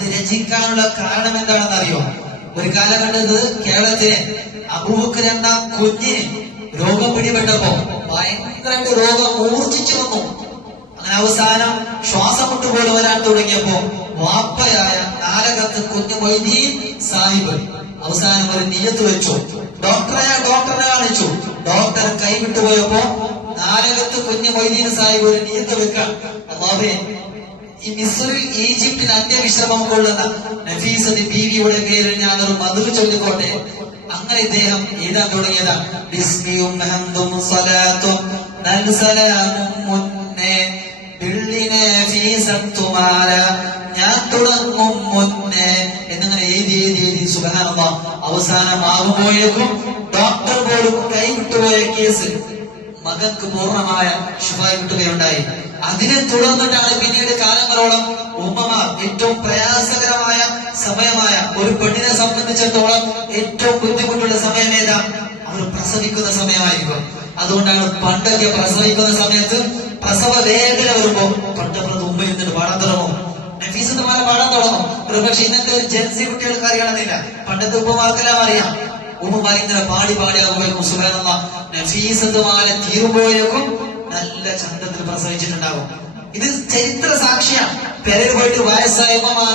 അത് രചിക്കാനുള്ള കാരണം എന്താണെന്ന് അറിയോ? ഒരു കാലഘട്ടത്ത് കേരളത്തിലെ അബൂബക്കർ എന്ന കുഞ്ഞിന് രോഗം പിടിപെട്ടപ്പോ ഭയങ്കരമായിട്ട് രോഗം മൂർച്ഛിച്ചു വന്നു. അങ്ങനെ അവസാനം ശ്വാസം മുട്ടുപോലെ വരാൻ തുടങ്ങിയപ്പോ വാപ്പയായ നാലകത്ത് കുഞ്ഞു മൊയ്തീൻ സാഹിബ് അവസാനം ഒരു നിയത്ത് വെച്ചു. ഡോക്ടറെ കാണിച്ചു. ഡോക്ടർ കൈവിട്ടുപോയപ്പോ നാലകത്ത് കുഞ്ഞു മൊയ്തീൻ സാഹിബ് ഒരു നിയത്ത് വെക്കാം, അല്ലാഹുവേ ഈ മിസ്രിൽ ഈജിപ്തിൽ അന്ത്യവിശ്രമം കൊള്ളുന്ന നഫീസത്ത് ബീവിയുടെ പേരിൽ ഞാനൊരു മധു ചൊല്ലിക്കോട്ടെ. അങ്ങനെ ഇദ്ദേഹം എഴുതാൻ തുടങ്ങിയതാ. ബിസ്മിയും ഹംദും സലാത്തും നൽസലാമും മുന്നേ ബിള്ളിനെ ഫീസത്തുമാല ഞാൻ തുടങ്ങും മുന്നേ എന്നിങ്ങനെ എഴുതി സുബ്ഹാനല്ലാഹ്. അവസാനമാകുമ്പോഴേക്കും ഡോക്ടർ പോലും കൈവിട്ടുപോയ കേസ് മകൾക്ക് പൂർണ്ണമായ ശിഫ കിട്ടുകയുണ്ടായി. അതിനെ തുടർന്നിട്ടാണ് പിന്നീട് കാലങ്ങളോളം ഉമ്മമാർ ഏറ്റവും പ്രയാസകരമായ സമയമായ ഒരു പെണ്ണിനെ സംബന്ധിച്ചിടത്തോളം ഏറ്റവും ബുദ്ധിമുട്ടുള്ള സമയം ഏതാ? അവർ പ്രസവിക്കുന്ന സമയമായിരിക്കും. അതുകൊണ്ടാണ് പണ്ടൊക്കെ പ്രസവിക്കുന്ന സമയത്ത് പ്രസവ വേദന വരുമ്പോ തൊട്ടപ്പുറത്ത് ഉമ്മയിൽ നിന്ന് പാടാൻ തുടങ്ങും, നഫീസത്തുമാരെ പാടാൻ തുടങ്ങും. ഒരുപക്ഷെ ഇന്നത്തെ ഒരു ജൻസി കുട്ടികൾക്ക് അറിയണമെന്നില്ല, പണ്ടത്തെ ഉമ്മമാർക്കെല്ലാം അറിയാം. ഉമ്മമാർ ഇങ്ങനെ പാടി ആകുമ്പോഴേക്കും സുബ്ഹാനല്ലാഹ് നഫീസത്തുമാരെ തീരുമ്പോഴേക്കും നല്ല ചന്തത്തിൽ പ്രസവിച്ചിട്ടുണ്ടാകും. ഇത് ചരിത്ര സാക്ഷിയാണ്. പെരയിൽ പോയിട്ട് വയസ്സായ ഉമ്മമാർ